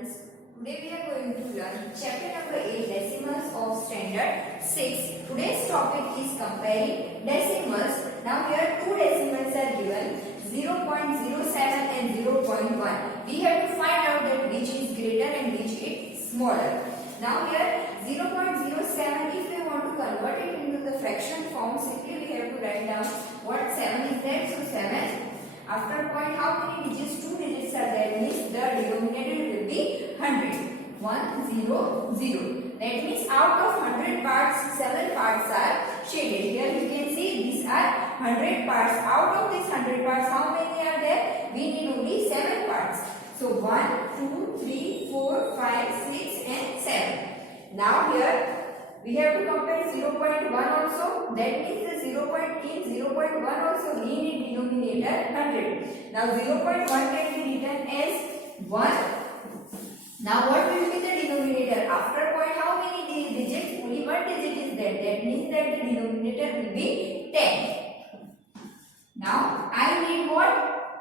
students. Today we are going to learn chapter number 8 decimals of standard 6. Today's topic is comparing decimals. Now here two decimals are given 0.07 and 0.1. We have to find out that which is greater and which is smaller. Now here 0.07, if we want to convert it into the fraction form, simply we have to write down what 7 is there. So 7. After point, how many digits? 2 digits are there, means the denominator will be 100. 1, 0, 0. That means out of 100 parts, 7 parts are shaded. Here you can see these are 100 parts. Out of these 100 parts, how many are there? We need only 7 parts. So 1, 2, 3, 4, 5, 6 and 7. Now here we have to compare 0.1 also. That means the 0.1 also we need denominator 100. Now 0.1 can be written as 1. Now what will be the denominator? After point, how many digits? Only one digit is there. That means that the denominator will be 10. Now I need what?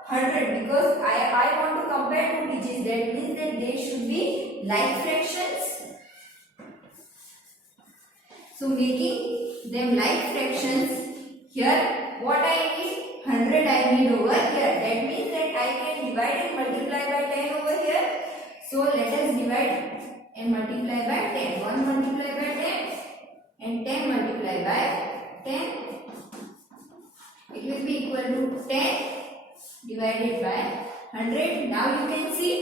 100, because I want to compare two digits. That means that they should be like fractions. So making them like fractions, here what I need? 100 I need over here. That means that I can divide and multiply by 10 over here. So let us divide and multiply by 10. 1 multiply by 10 and 10 multiply by 10. It will be equal to 10 divided by 100. Now you can see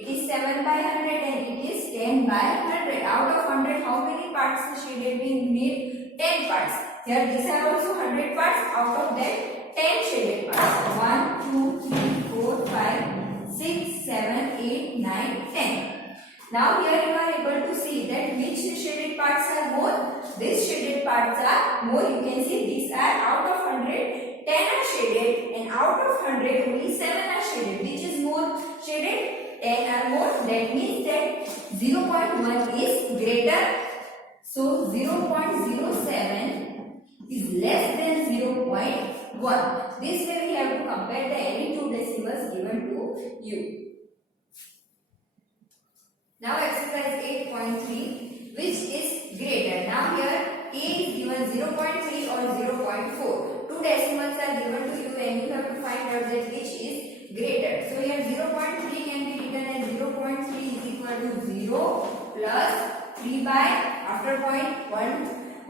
it is 7 by 100 and it is 10 by 100. Out of 100, how many parts are shaded? We need 10 parts. Here these are also 100 parts. Out of that, 10 shaded parts. 1, 2, 3, 4, 5, 6, 7, 8, 9, 10. Now here you are able to see that which shaded parts are more. These shaded parts are more. You can see these are out of 100, 10 are shaded, and out of 100 only 7 are shaded. Which is more shaded? 10 are more. That means that 0.1 is greater. So 0.07 is less than 0.1. This way we have to compare the any two decimals given to you. Now exercise 8.3, which is greater. Now here A is given 0.3 or 0.4. Two decimals are given to you and you have to find out that which is greater. So here 0.3 can be written as 0.3 is equal to 0 plus 3 by, after point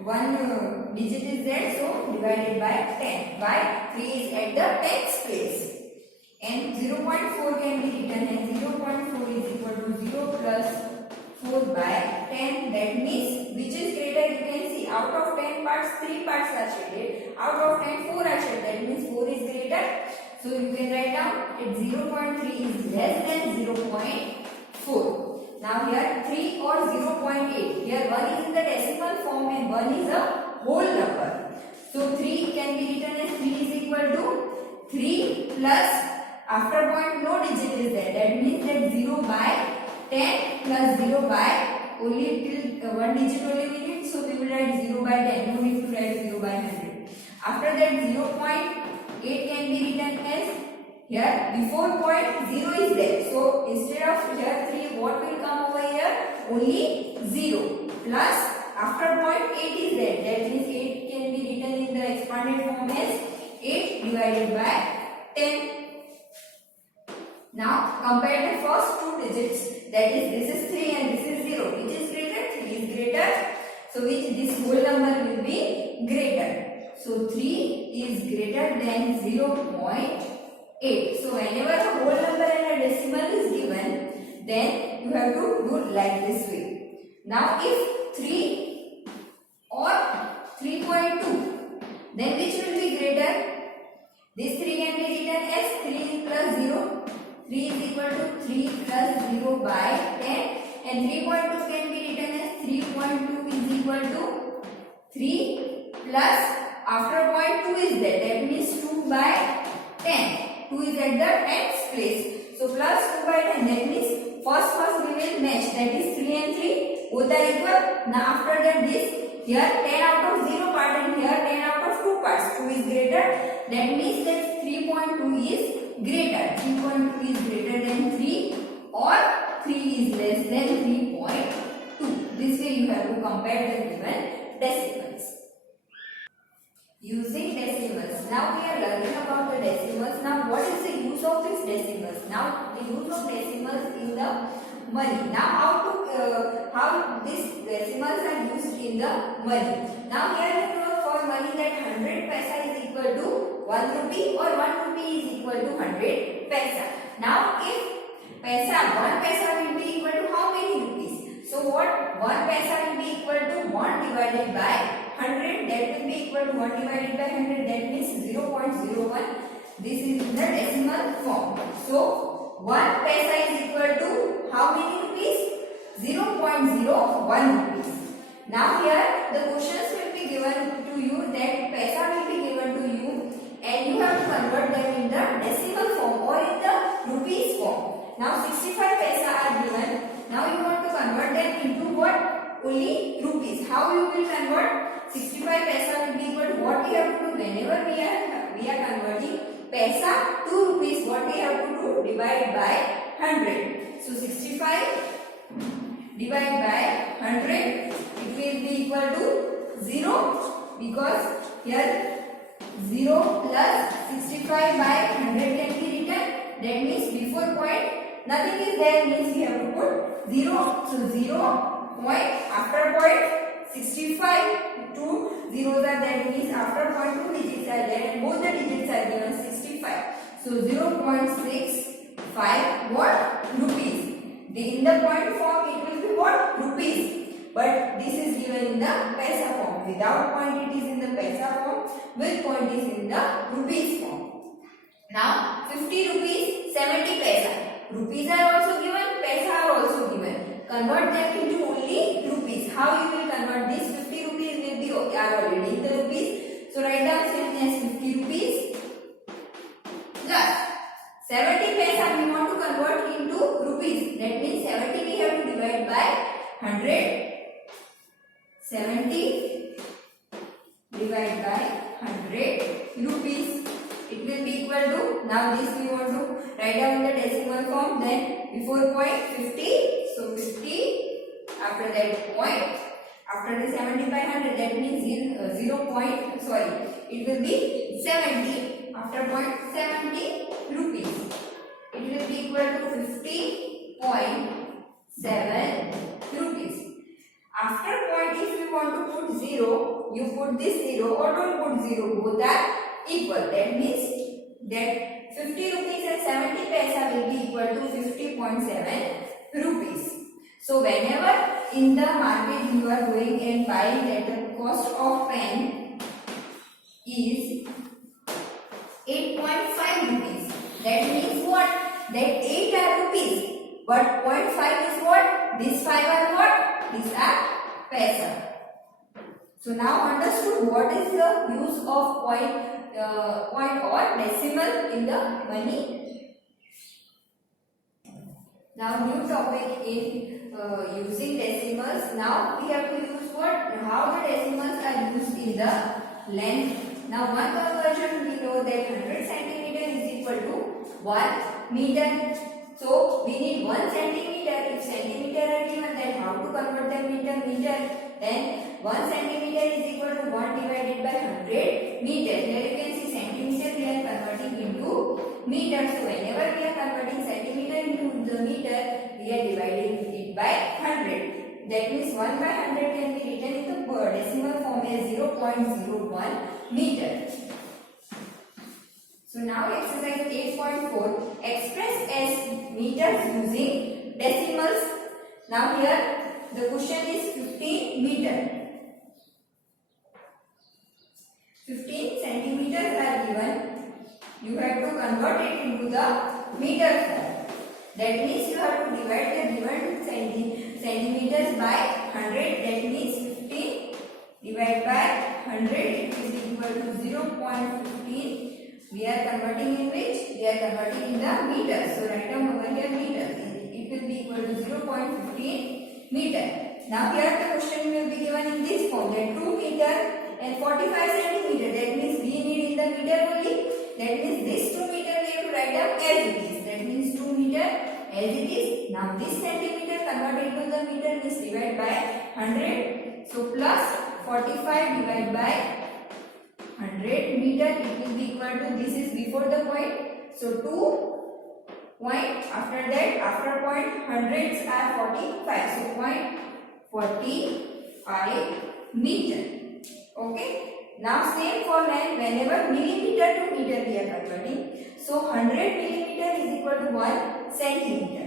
1 digit is there, so divided by 10. By 3 is at the tens place. And 0.4 can be written as 0.4 is equal to 0 plus 4 by 10. That means which is greater? You can see out of 10 parts, 3 parts are shaded. Out of 10, 4 are shaded. That means 4 is greater. So you can write down that 0.3 is less than 0.4. Now here 3 or 0.8. Here 1 is in the decimal form and 1 is a whole number. So 3 can be written as 3 is equal to 3 plus, after point no digit is there. That means that 0 by 10 plus 0 by, only till 1 digit only we need. So we will write 0 by 10. No need to write 0 by 100. After that 0.8 can be written as, here before point 0 is there. So instead of here 3, what will come over here? Only 0 plus, after point 8 is there. That means 8 can be written in the expanded form as 8 divided by 10. Now compare the first two digits. That is, this is 3 and this is 0. Which is greater? 3 is greater. So which this whole number will be greater. So 3 is greater than 0.8. So whenever a whole number and a decimal is given, then you have to do like this way. Now if 3 or 3.2, then which will be greater? This 3 can be written as 3 plus 0. 3 is equal to 3 plus 0 by 10, and 3.2 can be written as 3.2 is equal to 3 plus, after point 2 is there. That means 2 by 10. 2 is at the tens place. So plus 2 by 10. That means first we will match. That is 3 and 3 both are equal. Now after that this, here 10 out of 0 part and here 10 out of 2 parts. 2 is greater. That means that 3.2 is greater. 3.2 is greater than 3 or 3 is less you have to compare the given decimals. Using decimals. Now we are learning about the decimals. Now what is the use of these decimals? Now the use of decimals in the money. Now how these decimals are used in the money. Now here you know for money that 100 paisa is equal to 1 rupee or 1 rupee is equal to 100 paisa. Now if paisa 1 paisa will be equal to how many rupees? So what 1 paisa will be equal to 1 divided by 100, that will be equal to 1 divided by 100, that means 0.01. This is in the decimal form. So 1 paisa is equal to how many rupees? 0.01 rupees. Now here the questions will be given to you, that paisa will be given to you and you have to convert them in the decimal form or in the rupees form. Now 65 paisa are given. Now you want to convert them into what? Only rupees. How you will convert? 65 paisa will be equal to what we have to do whenever we are converting paisa to rupees. What we have to do? Divide by 100. So 65 divided by 100, it will be equal to 0 because here 0 plus 65 by 100 can be written. That means before point nothing is there, means we have to put 0. So 0 point after point 65, 2 zeros are there, means after point 2 digits are there and both the digits are given 65. So 0.65 what? Rupees. In the point form it will be what? Rupees. But this is given in the paisa form. Without point it is in the paisa form. With point is in the rupees form. Now 50 rupees 70 paisa. Rupees are also given, paisa are also given. Convert them into only rupees. How you will convert this? 50 rupees will be are already in the rupees. So write down same as 50 rupees plus 70 paisa we want to convert into rupees. That means 70 we have to divide by 100. 70 divided by 100 rupees. It will be equal to, now this we want to write down in the decimal form, then before point 50, so 50, after that point, after the 70 by 100, that means it will be 70, after point 70 rupees. It will be equal to 50.7 rupees. After point, if you want to put 0, you put this 0 or don't put 0, both are equal. That means that 50 rupees and 70 paisa will be equal to 50.7 rupees. So whenever in the market you are going and buying that the cost of pen is 8.5 rupees. That means what? That 8 are rupees. But 0.5 is what? These 5 are what? These are paisa. So now understood what is the use of point or decimal in the money. Now new topic in using decimals. Now we have to use what? How the decimals are used in the length. Now one conversion we know that 100 centimeter is equal to 1 meter. So we need 1 centimeter. If centimeter are given, then how to convert them into meter? Then 1 centimeter is equal to 1 divided by 100 meter. Here you can see centimeter we are converting into meter. So whenever we are converting centimeter into the meter, we are dividing it by 100. That means 1 by 100 can be written in the decimal form as 0.01 meter. So now exercise 8.4, express as meters using decimals. Now here the question is 15 meter. 15 centimeters are given. You have to convert it into the meter form. That means you have to divide the given centimeters by 100. That means 15 divided by 100. It is equal to 0.15. We are converting in which? We are converting in the meters. So write down over here meters. It will be equal to 0.15 meter. Now here the question will be given in this form, that 2 meter and 45 centimeter. That means we need in the meter only. That means this 2 meter we have to write down as it is. That means 2 meter as it is. Now this centimeter converted to the meter is divided by 100. So plus 45 divided by 100 meter, it will be equal to, this is before the point, so 2 point, after that after point hundreds are 45, so point 45 meter. Okay. Now same for length, whenever millimeter to meter we are converting, so 100 millimeter is equal to 1 centimeter.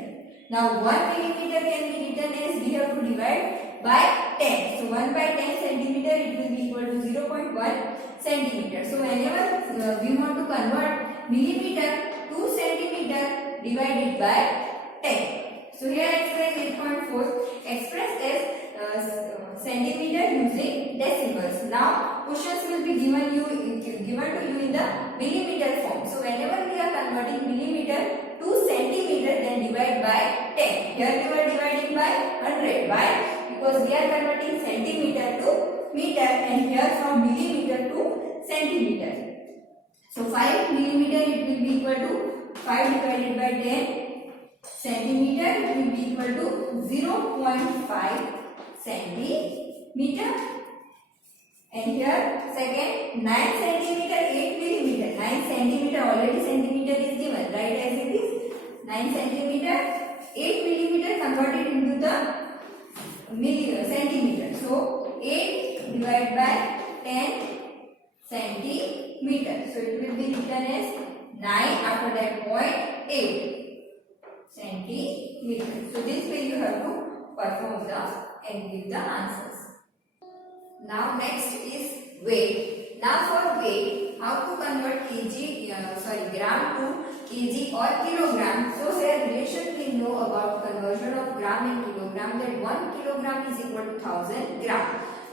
Now 1 millimeter can be written as, we have to divide by 10. So 1 by 10 centimeter, it will be equal to 0.1 centimeter. So whenever we want to convert millimeter to centimeter, divide it by 10. So here express 8.4, express as centimeter using decimals. Now questions will be given to you in the millimeter form. So whenever we are converting millimeter to centimeter, then divide by 10. Here we are dividing by 100. Why? Because we are converting centimeter to meter, and here from millimeter to centimeter. So 5 millimeter, it will be equal to 5 divided by 10 centimeter, it will be equal to 0.5 centimeter. And here second, 9 centimeter, 8 millimeter. 9 centimeter, already centimeter is given, right, as it is 9 centimeter, 8 millimeter converted into the centimeter. So 8 divided by 10 centimeter. So it will be written as 9, after that point 8 centimeter. So this way you have to perform and give the answers. Now next is weight. Now for weight, how to convert gram to kg or kilogram. So here relation we know about conversion of gram and kilogram, that 1 kilogram is equal to 1000 gram.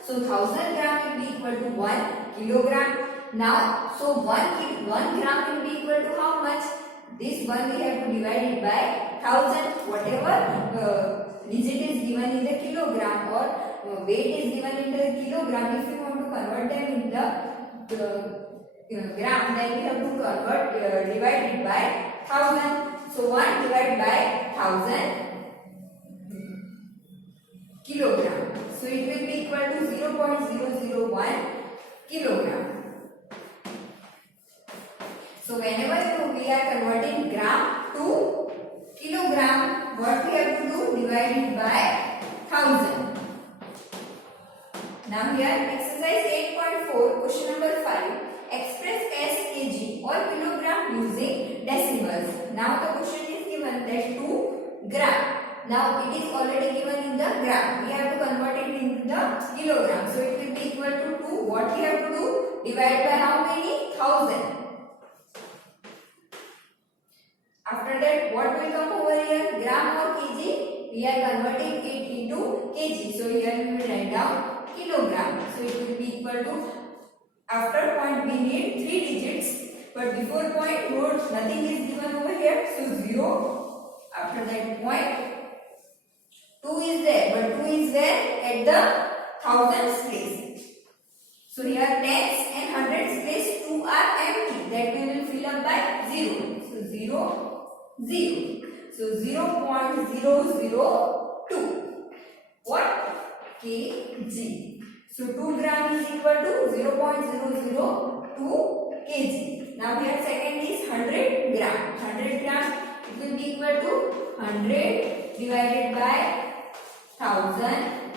So 1000 gram will be equal to 1 kilogram. Now so 1 gram will be equal to how much? This one we have to divide it by 1000. Whatever digit is given in the kilogram or weight is given in the kilogram, if you want to convert them in the gram, then we have to divide it by 1000. So 1 divided by 1000 kilogram. So it will be equal to 0.001 kilogram. So whenever we are converting gram to kilogram, what we have to do? Divide it by 1000. Now here exercise 8.4, question number 5. Express as kg or kilogram using decimals. Now the question is given that 2 gram. Now it is already given in the gram. We have to convert it into the kilogram. So it will be equal to 2. What we have to do? Divide by how many? 1000. After that, what will come over here? Gram or kg? We are converting it into kg. So here we will write down kilogram. So it will be equal to, after point we need 3 digits, but before point nothing is given over here. So 0. After that point 2 is there, but 2 is where? At the thousands place. So here tens and hundreds place 2 are empty, that we will fill up by 0. So 0, 0. So 0.002. What? Kg. So 2 gram is equal to 0.002 kg. Now here second is 100 gram. 100 gram, it will be equal to 100 divided by 1000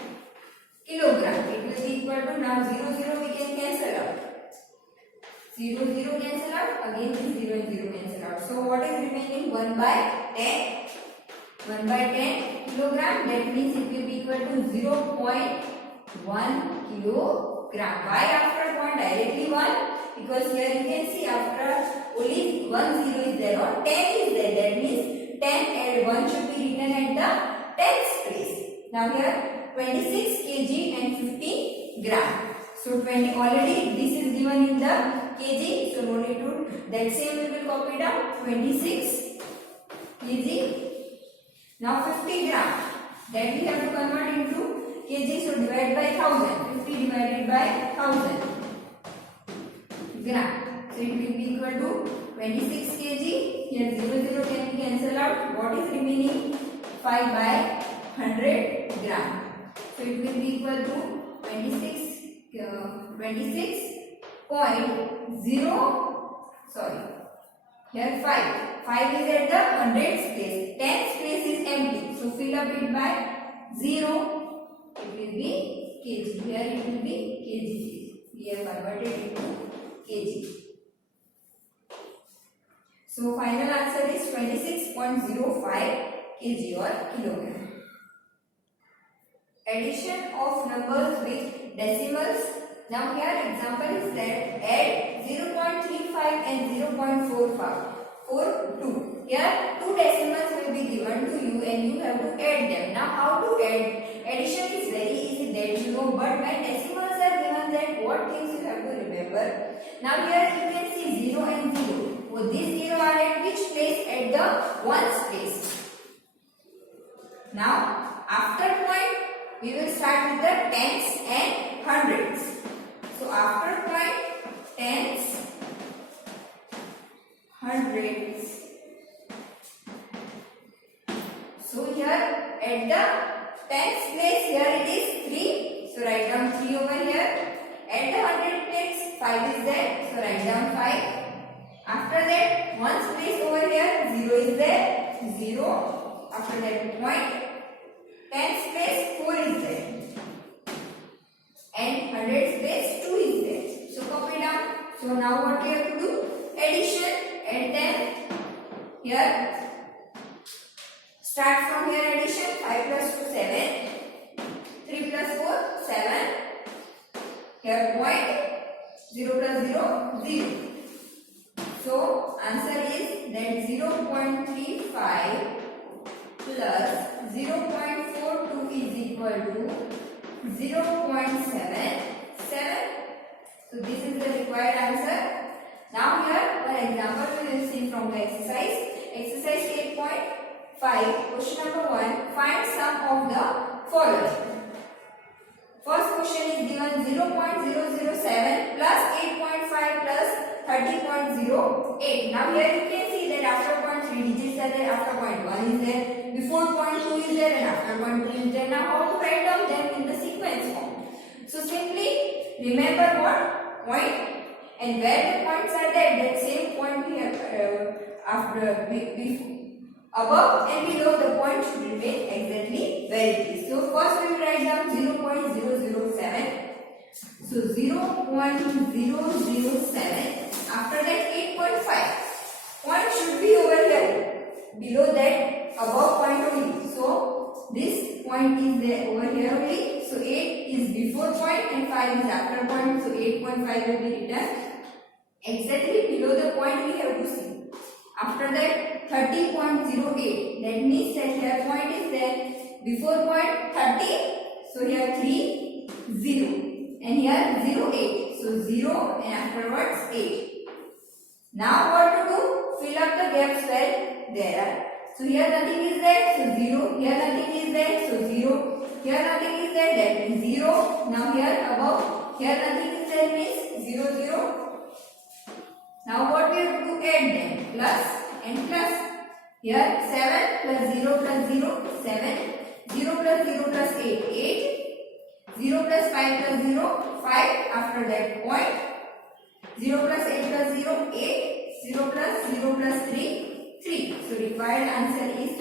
kilogram. It will be equal to, now 0, 0 we can cancel out. 0, 0 cancel out. Again this 0 and 0 cancel out. So what is remaining? 1 by 10. 1 by 10 kilogram. That means it will be equal to 0.1 kilogram. Why after point directly 1? Because here you can see after only 1 0 is there or 10 is there. That means 10 and 1 should be written at the tens place. Now here 26 kg and 50 gram. So 20 already this is given in the kg. So no need to, that same we will copy down. 26 kg. Now 50 gram. That we have to convert into kg. So divide by 1000. 50 divided by 1000 gram. So it will be equal to 26 kg. Here 0, 0 can be cancelled out. What is remaining? 5 by 100 gram. So it will be equal to 26.0, sorry, here 5. 5 is at the hundreds place. Tens place is empty. So fill up it by 0. It will be kg. Here it will be kg. We have converted it to kg. So final answer is 26.05 kg or kilogram. Addition of numbers with decimals. Now here example is that add 0.35 and 0.42. Here two decimals will be given to you and you have to add them. Now how to add? Addition is very easy, that you know, but when decimals are given, then what things you have to remember? Now here you can see 0 and 0. So these 0 are at which place? At the ones place. Now after point we will start with the tens and hundreds. So after point tens, hundreds. So here at the tens place, here it is 3. So write down 3 over here. At the 100 place 5 is there. So write down 5. After that ones place over here 0 is there. 0. After that point tens place 4 is there. And hundreds place 2 is there. So copy down. So now what we have to do? Addition. Add them. Here. Start from here addition. 5 plus 2 7. 3 plus 4 7. Here point. 0 plus 0 0. So answer is that 0.35 plus 0.42 is equal to 0.77. So this is the required answer. Now here one example we will see from the exercise. Exercise 8.5. Question number 1. Find sum of the following. First question is given 0.007 plus 8.5 plus 30.08. Now here you can see that after point 3 digits are there, after point 1 is there, before point 2 is there, and after point 3 is there. Now how to write down them in the sequence form? So simply remember what point and where the points are there. That same point we have above and below the point should remain exactly where it is. So first we will write down 0.007. So 0.007. After that 8.5. Point should be over here. Below that, above point only. So this point is there over here only. So 8 is before point and 5 is after point. So 8.5 will be written exactly below the point we have to see. After that 30.08. That means that here point is there. Before point 30. So here 3 0. And here 0 8. So 0 and afterwards 8. Now what to do? Fill up the gaps where there are. So here nothing is there. So 0. Here nothing is there. So 0. Here nothing is there. That means 0. Now here above. Here nothing is there means 0 0. Now what we have to do? Add them. Plus and plus. Here 7 plus 0 plus 0 7. 0 plus 0 plus 8 8. 0 plus 5 plus 0 5. After that point 0 plus 8 plus 0 8. 0 plus 0 plus 3 3. So required answer is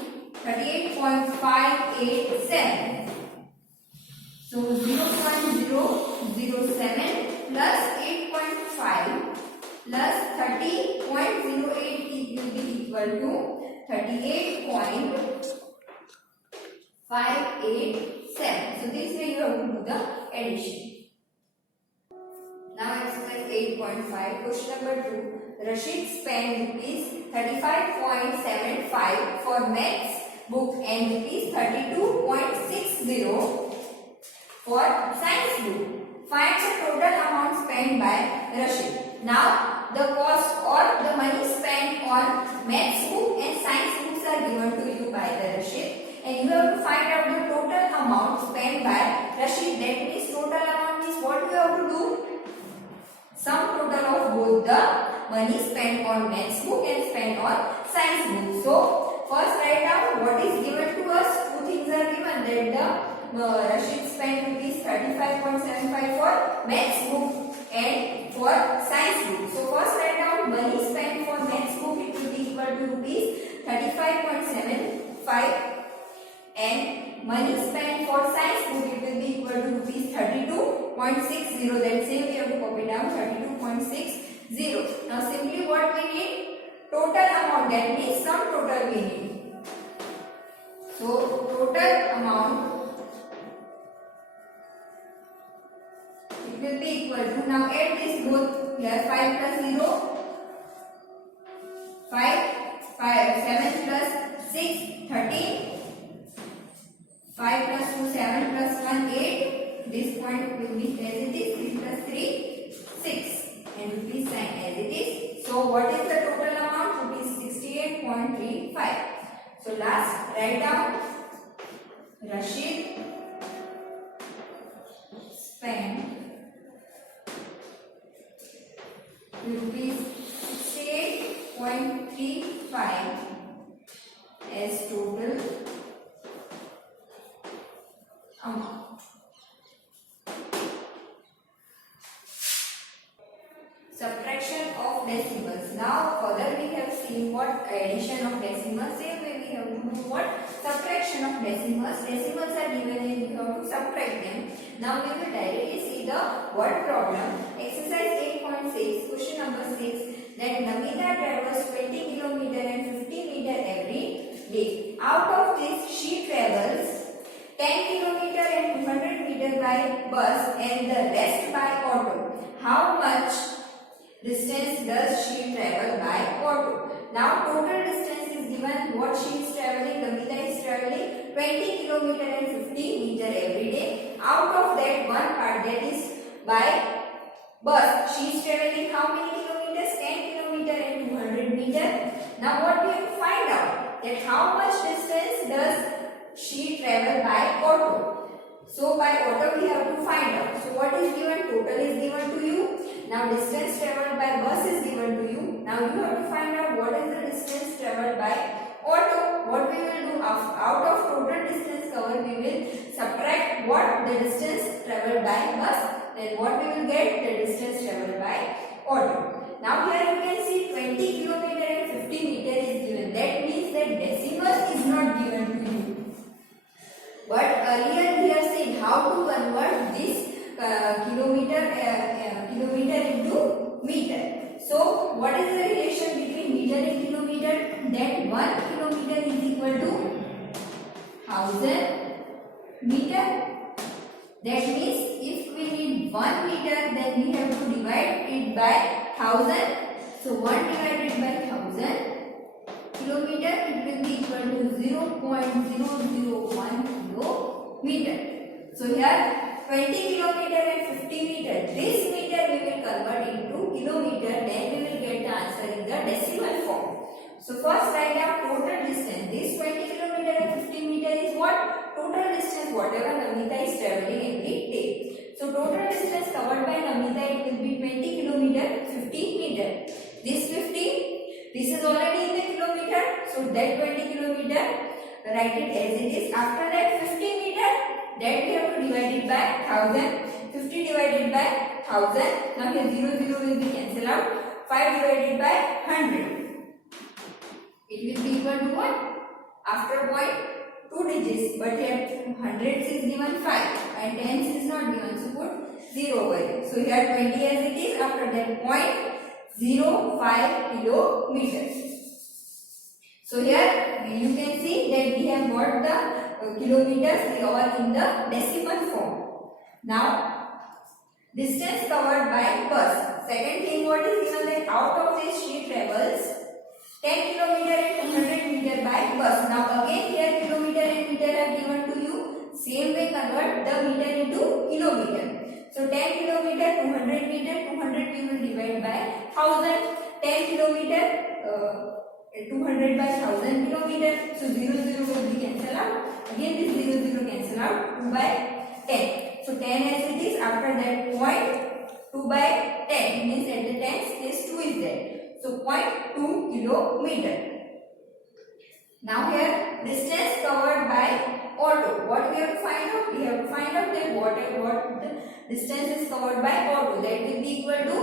38.587. So 0.007 plus 8.5 plus 30.08 will be equal to 38.587. So this way you have to do the addition. Now exercise 8.5. Question number 2. Rashid spent rupees 35.75 for maths book and rupees 32.60 for science book. Find the total amount spent by Rashid. Now the cost or the money spent on maths book and science books are given to you by the Rashid, and you have to find out the total amount spent by Rashid. That means total amount means what you have to do? Sum total of both the money spent on maths book and spent on science book. So first write down what is given to us. Rashid spent rupees 35.75 for maths book and for science book. So first write down money spent for maths book, it will be equal to rupees 35.75 and money spent for science book, it will be equal to rupees 32.60. That same we have to copy down 32.60. Now simply what we need? Total amount, that means sum total we need. So total amount, it will be equal to, now add this both here, 5 plus 0, 5, 7 plus 6, 13, 5 plus 2, 7 plus 1, 8, this point will be as it is, 3 plus 3, 6, and will be signed as it is. So what is the total amount? Rupees 68.35. So last, write down Rashid spent rupees 68.35 as total amount. Subtraction of decimals. Now further we have seen what addition of decimals. Same way we have to do what subtraction of decimals. Decimals are given and we have to subtract them. Now we will directly see the word problem. Exercise 8.6, question number 6. That Namita travels 20 km and 50 meter every day. Out of this she travels 10 km and 200 meter by bus and the rest by auto. How much distance does she travel by auto? Now total distance is given. What she is traveling, Namita is traveling 20 km and 50 meter every day. Out of that one part, that is by bus, she is traveling how many kilometers? 10 km and 200 meter. Now what we have to find out, that how much distance does she travel by auto? So by auto we have to find out. So what is given? Total is given to you. Now distance travelled by bus is given to you. Now you have to find out what is the distance travelled by auto. What we will do, out of total distance covered, we will subtract what the distance travelled by bus. Then what we will get? The distance travelled by auto. Now here you can see 20 km and 50 meter is given. That means that decimal is not given to you. But earlier we have seen how to convert this kilometer into meter. So what is the relation between meter and kilometer? That 1 kilometer is equal to 1000 meter. That means if we need 1 meter, then we have to divide it by 1000. So 1 divided by 1000 kilometer, it will be equal to 0.001 kilometer. So here 20 kilometer and 50 meter. This meter we will convert into kilometer. Then we will get the answer in the decimal form. So first write down total distance. This 20 kilometer and 50 meter is what? Total distance whatever Namita is traveling every day. So total distance covered by Namita, it will be 20 kilometer, 50 meter. This 50. This is already in the kilometer, so that 20 kilometer, write it as it is. After that 50 meter, that we have to divide it by 1000. 50 divided by 1000. Now here 0 will be cancelled out. 5 divided by 100. It will be equal to what? After point 2 digits, but here hundreds is given 5 and tens is not given, so put 0 over here. So here 20 as it is. After that point 0.05 kilometers. So here you can see that we have got the kilometers, they are in the decimal form. Now distance covered by bus. Second thing, what is given, that out of this she travels 10 kilometer and 200 meter by bus. Now again here kilometer and meter are given to you. Same way convert the meter into kilometer. So 10 kilometer, 200 meter, 200 we will divide by 1000. 10 kilometer, 200 by 1000 kilometer. So 0 will be cancelled out. Again this 0 cancel out. 2 by 10. So 10 as it is. After that point 2 by 10 means at the tens this 2 is there. So 0.2 kilometer. Now here distance covered by auto. What we have to find out? We have to find out that what the distance is covered by auto. That will be equal to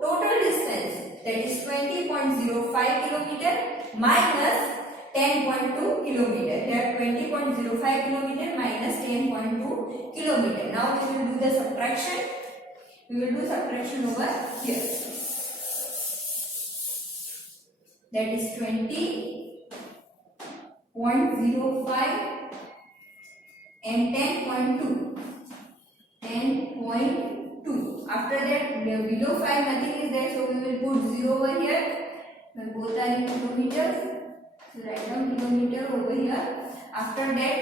total distance, that is 20.05 kilometer minus 10.2 kilometer. Here 20.05 kilometer minus 10.2 kilometer. Now we will do the subtraction. We will do subtraction over here. That is 20.05 and 10.2. 10.2. After that, below 5 nothing is there, so we will put 0 over here. Both are in kilometers, so write down kilometer over here. After that,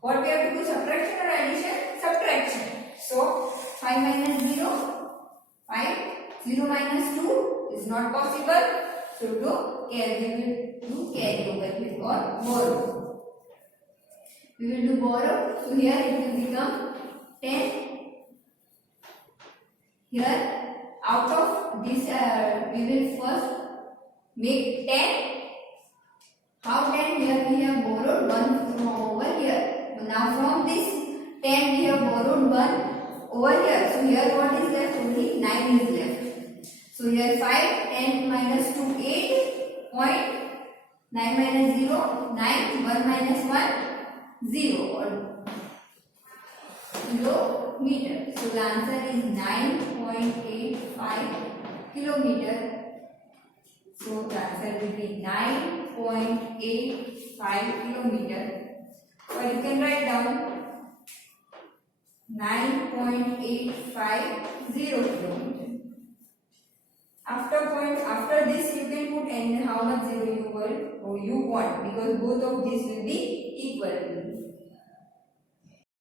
what we have to do, subtraction or addition? Subtraction. So 5 minus 0, 5. 0 minus 2 is not possible. So we will do carry over here or borrow. We will do borrow. So here it will become 10. Here out of this we will first make 10. How 10? Here we have borrowed 1 from over here. Now from this 10 we have borrowed 1 over here. So here what is left? Only 9 is left. So here 5, 10 minus 2, 8. Point 9 minus 0, 9. 1 minus 1, 0 or kilometer. So the answer is 9.85 kilometer. So the answer will be 9.85 kilometer. Or you can write down 9.850 kilometer. After this you can put any how much zero you want, because both of these will be